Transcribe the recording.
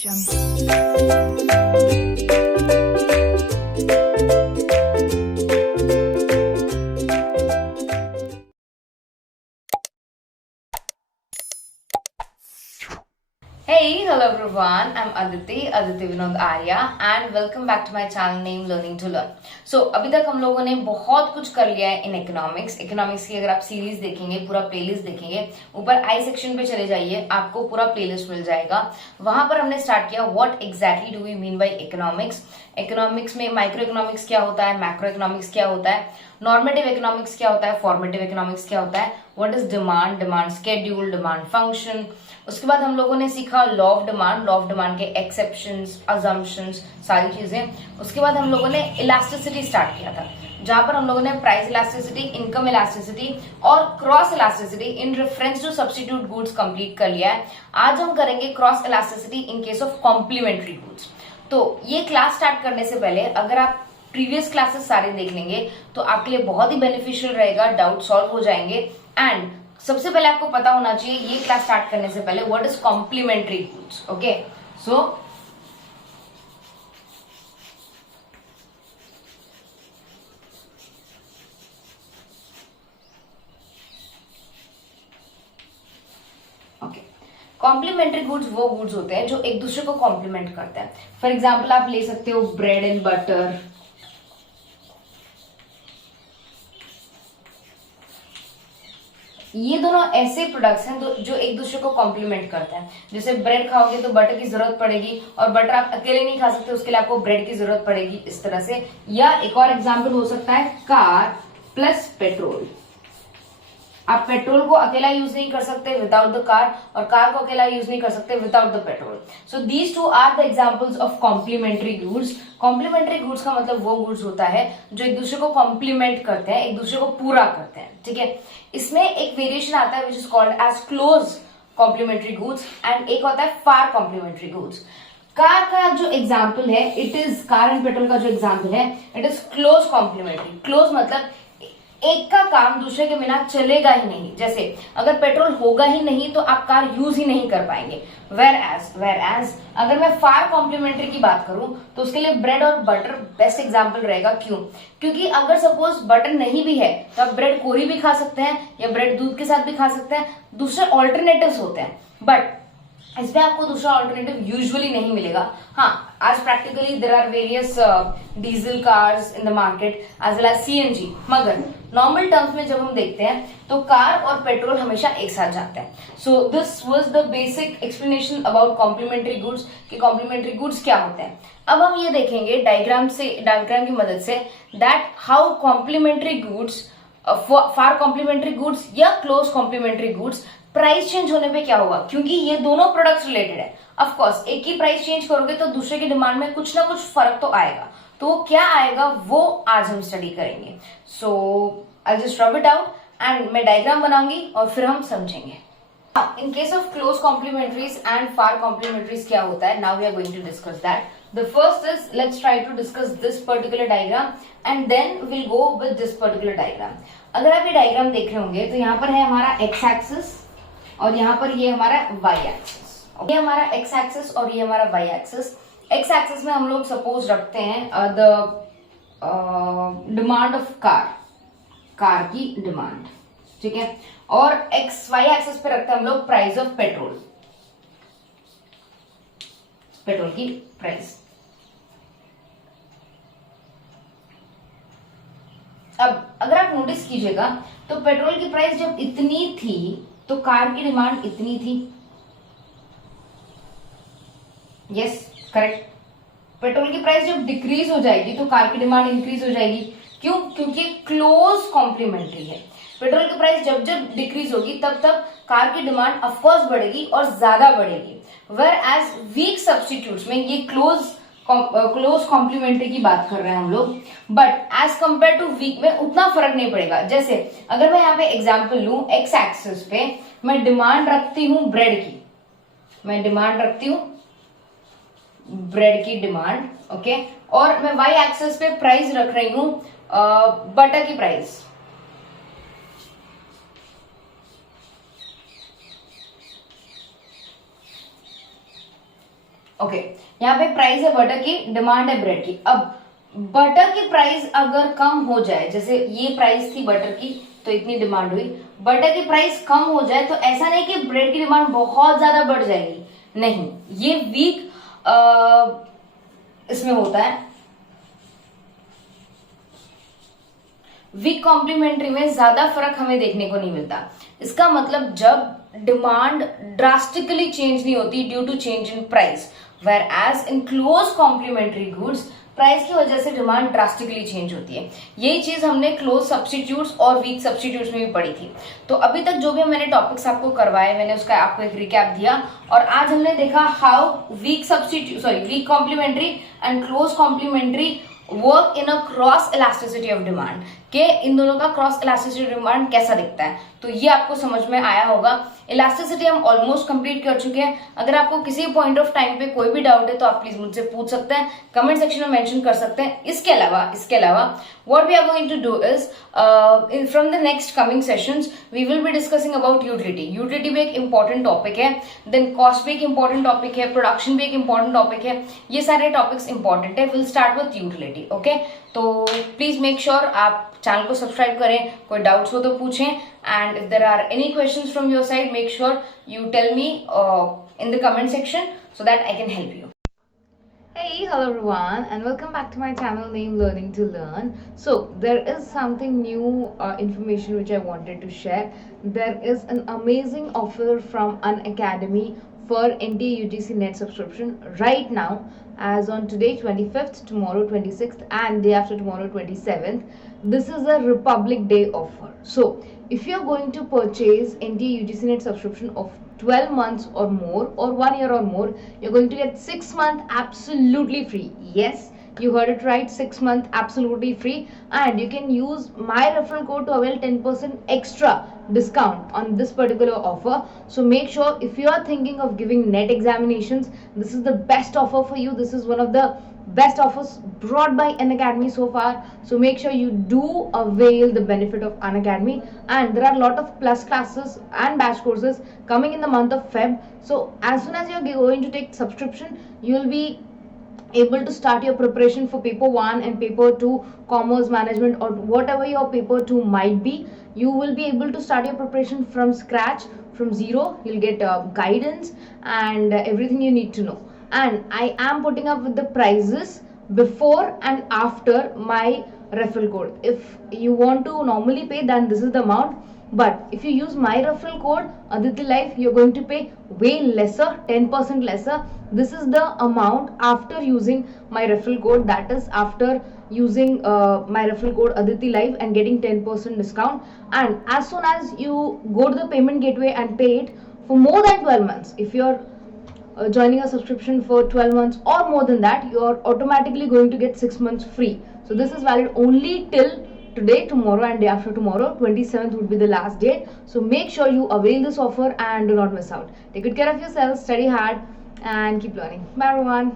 Hey, hello everyone. I'm Aditi Vinod Arya, and welcome back to my channel named Learning to Learn. So अभी तक हम लोगों ने बहुत कुछ कर लिया है इन इकोनॉमिक्स की अगर आप सीरीज देखेंगे, पूरा प्लेलिस्ट देखेंगे, ऊपर आई सेक्शन पे चले जाइए, आपको पूरा प्लेलिस्ट मिल जाएगा. वहां पर हमने स्टार्ट किया what exactly do we mean by economics. Economics में माइक्रो इकोनॉमिक्स क्या होता है, मैक्रो इकोनॉमिक्स क्या होता है, नॉर्मेटिव इकोनॉमिक्स क्या होता है, फॉर्मेटिव इकोनॉमिक्स क्या होता है, what is demand, demand schedule, demand function. उसके बाद हम लोगों ने सीखा लॉ ऑफ डिमांड के एक्सेप्शंस, अजम्पशंस, सारी चीजें. उसके बाद हम लोगों ने इलास्टिसिटी स्टार्ट किया था, जहां पर हम लोगों ने प्राइस इलास्टिसिटी, इनकम इलास्टिसिटी और cross elasticity in reference to substitute goods complete कर लिया है. आज हम करेंगे cross elasticity in case of complementary goods. तो ये क्लास स्टार्ट करने से पहले अगर आप प्रीवियस क्लासेस सारे देख लेंगे तो आपके लिए बहुत ही बेनिफिशियल रहेगा, डाउट सॉल्व हो जाएंगे. एंड सबसे पहले आपको पता होना चाहिए ये क्लास स्टार्ट करने से पहले what is complementary goods. Okay, so complementary goods वो गुड्स होते हैं जो एक दूसरे को कॉम्प्लीमेंट करते हैं. फॉर एग्जाम्पल आप ले सकते हो ब्रेड एंड बटर, ये दोनों ऐसे प्रोडक्ट्स हैं जो एक दूसरे को कॉम्प्लीमेंट करते हैं. जैसे ब्रेड खाओगे तो बटर की जरूरत पड़ेगी, और बटर आप अकेले नहीं खा सकते, उसके लिए आपको ब्रेड की जरूरत पड़ेगी, इस तरह से. या एक और एग्जांपल हो सकता है कार प्लस पेट्रोल. आप पेट्रोल को अकेला यूज नहीं कर सकते विदाउट द कार, और कार को अकेला यूज नहीं कर सकते without the petrol. So these two are the examples of complementary goods. Complementary goods का मतलब वो गुड्स होता है जो एक दूसरे को कॉम्प्लीमेंट करते हैं, एक दूसरे को पूरा करते हैं. ठीक है, इसमें एक वेरिएशन आता है which is called as close complementary goods, and एक होता है फार कॉम्प्लीमेंट्री गुड्स. कार का जो एग्जाम्पल है, it is car and petrol का जो एग्जाम्पल है, it is close complementary. Close मतलब एक का काम दूसरे के बिना चलेगा ही नहीं. जैसे अगर पेट्रोल होगा ही नहीं तो आप कार यूज ही नहीं कर पाएंगे. वेर एज अगर मैं फार कॉम्प्लीमेंट्री की बात करूं तो उसके लिए ब्रेड और बटर बेस्ट एग्जांपल रहेगा. क्यों? क्योंकि अगर सपोज बटर नहीं भी है तो आप ब्रेड कोरी भी खा सकते हैं, या ब्रेड दूध के साथ भी खा सकते हैं. दूसरे ऑल्टरनेटिव्स होते हैं, बट इसमें आपको दूसरा ऑल्टरनेटिव यूजुअली नहीं मिलेगा. हाँ, आज practically there are various diesel cars in the market as well as CNG, मगर नॉर्मल टर्म्स में जब हम देखते हैं तो कार और पेट्रोल हमेशा एक साथ जाते हैं. So this was the basic explanation about complementary goods कि कॉम्प्लीमेंट्री गुड्स क्या होते हैं. अब हम ये देखेंगे डायग्राम की मदद से that how complementary goods, far complementary goods या close complementary goods, price change होने पे क्या होगा. क्योंकि ये दोनों प्रोडक्ट्स रिलेटेड है. ऑफ कोर्स एक ही प्राइस चेंज करोगे तो दूसरे की डिमांड में कुछ ना कुछ फर्क तो आएगा. तो वो क्या आएगा वो आज हम स्टडी करेंगे. So I just rub it out and मैं डायग्राम बनाऊंगी और फिर हम समझेंगे. In case of close complementaries and far complementaries क्या होता है, now we are going to discuss that. The first is let's try to discuss this particular diagram and then will go with this particular diagram. अगर आप ये diagram देख रहे होंगे तो यहाँ पर है हमारा एक्स एक्सिस और यहाँ पर ये हमारा वाई एक्सिस. ये हमारा एक्स एक्सिस और ये हमारा वाई एक्सिस. एक्स एक्सिस में हम लोग सपोज रखते हैं द डिमांड ऑफ कार की डिमांड. ठीक है, और वाई एक्सिस पे रखते हैं हम लोग प्राइस ऑफ पेट्रोल की प्राइस. अब अगर आप नोटिस कीजिएगा तो पेट्रोल की प्राइस जब इतनी थी तो कार की डिमांड इतनी थी. Yes, correct. पेट्रोल की प्राइस जब डिक्रीज हो जाएगी तो कार की डिमांड इंक्रीज हो जाएगी. क्यों? क्योंकि क्लोज कॉम्प्लीमेंट्री है. पेट्रोल की प्राइस जब जब डिक्रीज होगी तब तब कार की डिमांड ऑफकोर्स बढ़ेगी और ज्यादा बढ़ेगी. वेयर एज वीक सब्स्टिट्यूट्स में ये क्लोज कॉम्प्लीमेंट्री की बात कर रहे हैं हम लोग, but as compare to weak में उतना फर्क नहीं पड़ेगा. जैसे अगर मैं यहाँ पे एग्जांपल लूं, एक्स एक्सिस पे मैं डिमांड रखती हूं ब्रेड की, मैं डिमांड रखती हूं ब्रेड की डिमांड, ओके, और मैं वाई एक्सिस पे प्राइस रख रही हूं बटर की प्राइस. ओके, यहाँ पे प्राइस है बटर की, डिमांड है ब्रेड की। अब बटर की प्राइस अगर कम हो जाए, जैसे ये प्राइस थी बटर की तो इतनी डिमांड हुई, बटर की प्राइस कम हो जाए तो ऐसा नहीं कि ब्रेड की डिमांड बहुत ज्यादा बढ़ जाएगी, नहीं, ये वीक इसमें होता है, वीक कॉम्प्लीमेंट्री में ज्यादा फर्क हमें देखने को नहीं मिलता। इसका मतलब जब डिमांड ड्रास्टिकली चेंज नहीं होती due to change in price, whereas in close complementary goods price की वजह से डिमांड ड्रास्टिकली चेंज होती है। यही चीज हमने क्लोज सब्स्टिट्यूट्स और वीक सब्स्टिट्यूट्स में भी पढ़ी थी। तो अभी तक जो भी मैंने टॉपिक्स आपको करवाए, मैंने उसका आपको एक रिकैप दिया, और आज हमने देखा how weak weak complementary and close complementary work in a cross elasticity of demand, के इन दोनों का क्रॉस इलास्टिसिटी डिमांड कैसा दिखता है। तो ये आपको समझ में आया होगा। इलास्टिसिटी हम ऑलमोस्ट कंप्लीट कर चुके हैं। अगर आपको किसी पॉइंट ऑफ टाइम पे कोई भी डाउट है तो आप प्लीज मुझसे पूछ सकते हैं, कमेंट सेक्शन में मेंशन कर सकते हैं। इसके अलावा what we are going to do is from the next coming sessions we will be discussing about utility भी एक important topic है, then cost भी एक important topic है, production भी एक important topic है, ये सारे topics important है। we'll start with utility, okay? तो प्लीज मेक श्योर आप चैनल को सब्सक्राइब करें, कोई डाउट्स हो तो पूछें, and if there are any questions from your side make sure you tell me in the comment section so that I can help you. Hey, hello everyone, and welcome back to my channel named Learning to Learn. So there is something new information which I wanted to share. There is an amazing offer from Unacademy for NTA UGC net subscription right now, as on today 25th, tomorrow 26th, and day after tomorrow 27th. This is a Republic Day offer. So if you are going to purchase NTA UGC net subscription of 12 months or more, or 1 year or more, you're going to get 6 months absolutely free. Yes, you heard it right, 6 months absolutely free, and you can use my referral code to avail 10% extra discount on this particular offer. So make sure, if you are thinking of giving net examinations, this is the best offer for you. This is one of the best offers brought by Unacademy so far. So make sure you do avail the benefit of Unacademy, and there are a lot of plus classes and batch courses coming in the month of Feb. So as soon as you're going to take subscription, you'll be able to start your preparation for paper 1 and paper 2, commerce management, or whatever your paper 2 might be. You will be able to start your preparation from scratch, from zero. You'll get guidance and everything you need to know. And I am putting up with the prices before and after my referral code. If you want to normally pay, then this is the amount, but if you use my referral code Aditi Life, you're going to pay way lesser, 10% lesser. This is the amount after using my referral code, that is after using my referral code Aditi Life and getting 10% discount. And as soon as you go to the payment gateway and pay it for more than 12 months, if you're joining a subscription for 12 months or more than that, you are automatically going to get 6 months free. So this is valid only till today, tomorrow, and day after tomorrow. 27th would be the last date. So make sure you avail this offer and do not miss out. Take good care of yourself, study hard, and keep learning. Bye everyone.